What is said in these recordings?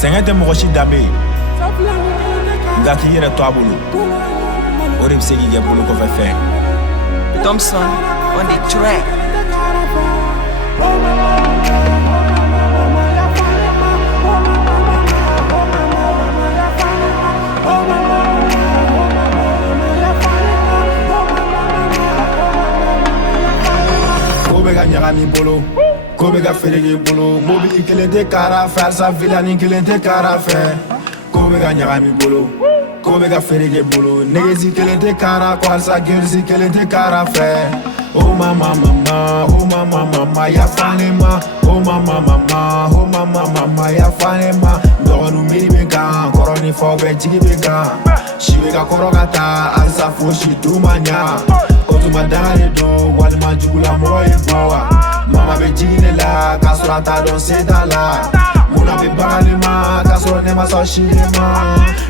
Sɛgɛn tɛ mɔgɔ si danbe ye nka k'i yɛrɛ to a bolo o de bɛ se k'i kɛ bolo kɔfɛ fɛn. Thompson on the track. Ko bɛ ka ɲagami bolo, ko bɛ ka fereke bolo, mobili kelen tɛ kara fɛ, halisa vilani kelen tɛ kara fɛ. Ko bɛ ka ɲagami bolo, ko bɛ ka fereke bolo, negesi kelen tɛ kara kɔ, halisa gerisi kelen tɛ kara fɛ. Oh mama mama, oh mama mama, yafa ne ma. Oh mama mama, oh mama mama, yafa ne ma. Dɔgɔnu miiri bɛ kan, kɔrɔ ni fɔ bɛɛ jigi bɛ kan. Si bɛ ka kɔrɔ ka taa, halisa fosi du ma ɲa. O tuma danga de don, walima jugulamɔgɔ ye bɔ wa. Mama bɛ jigi ne la, k'a sɔrɔ a t'a dɔn se t'a la. Munna bɛ bagan ne ma, k'a sɔrɔ ne ma sɔn si de ma.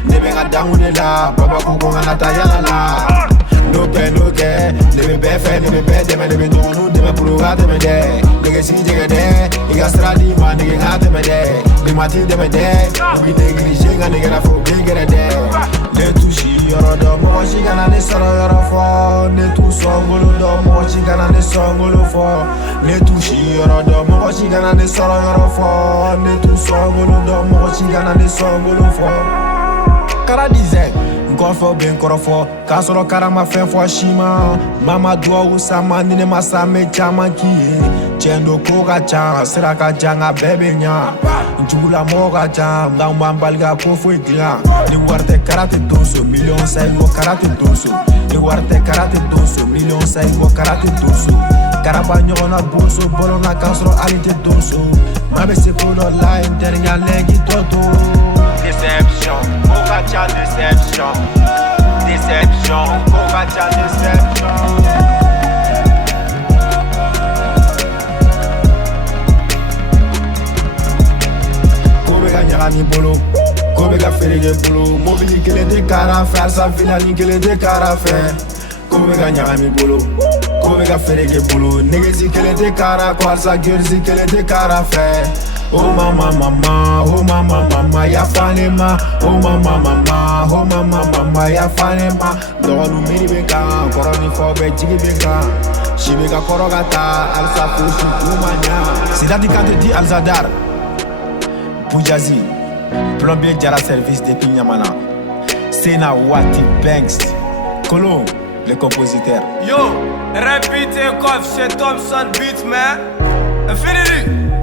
Ne bɛ n ka dangu de la, baba ko ko n kana taa yala la. No kɛ, ne bɛ bɛɛ fɛ, ne bɛ bɛɛ dɛmɛ, ne bɛ dɔgɔnu dɛmɛ bolo ka tɛmɛ dɛ. Negesi jɛgɛ dɛ, i ka sira di ma, nege ka tɛmɛ dɛ. Limati dɛmɛ dɛ, u bɛ neglige n ka nege la fɔ u bɛ gɛrɛ dɛ. Ne t'u si yɔrɔ dɔn, mɔgɔ si kana ne sɔrɔ yɔrɔ fɔ. Ne t'u sɔngolo dɔn, mɔgɔ si kana ne sɔngolo fɔ. Ne t'u si yɔrɔ dɔn, mɔgɔ si kana ne sɔrɔ yɔrɔ fɔ. Ne t'u sɔngolo dɔn, mɔgɔ si kana ne sɔngolo fɔ. Kara disait nkɔfɔ bɛ n kɔrɔfɔ k'a sɔrɔ kara ma fɛn fɔ si ma. Mama duwawu sama ni ne ma sa n bɛ caman k'i ye. Tiɲɛ don ko ka ca sira ka jan nka bɛɛ bɛ ɲa. Jugulamɔgɔ ka ca nka n b'an bali ka ko foyi dilan. Ni wari tɛ kara tɛ donso miliyɔn sayi ko kara tɛ donso. Ni wari tɛ kara tɛ donso miliyɔn sayi ko kara tɛ donso. Karaba ɲɔgɔnna bonso bɔlɔnna k'a sɔrɔ hali tɛ donso. Maa bɛ se ko dɔ la n teriya lɛnki tɔ to. Deception, Kokacha deception. Deception, Kokacha deception. Ko bɛ ka ɲagami bolo, ko bɛ ka fereke bolo, mobili kelen tɛ kara fɛ, halisa vilani kelen tɛ kara fɛ. Ko bɛ ka ɲagami bolo, ko bɛ ka fereke bolo, negesi kelen tɛ kara kɔ, halisa gerisi kelen tɛ kara fɛ. Oh mama mama, oh mama mama, yafa ne ma. Oh mama mama, oh mama mama, yafa ne ma. Dɔgɔnu miiri bɛ kan, kɔrɔ ni fɔ bɛɛ jigi bɛ kan. Si bɛ ka kɔrɔ ka taa, halisa fosi du ma ɲa. Sidati Kante di Alzadar, Bujazi, plombier Jara service depuis Nyamana. Sena Wati Banks, Colomb, le compositeur. Yo, répétez comme chez Thompson Beat, man. Infinity.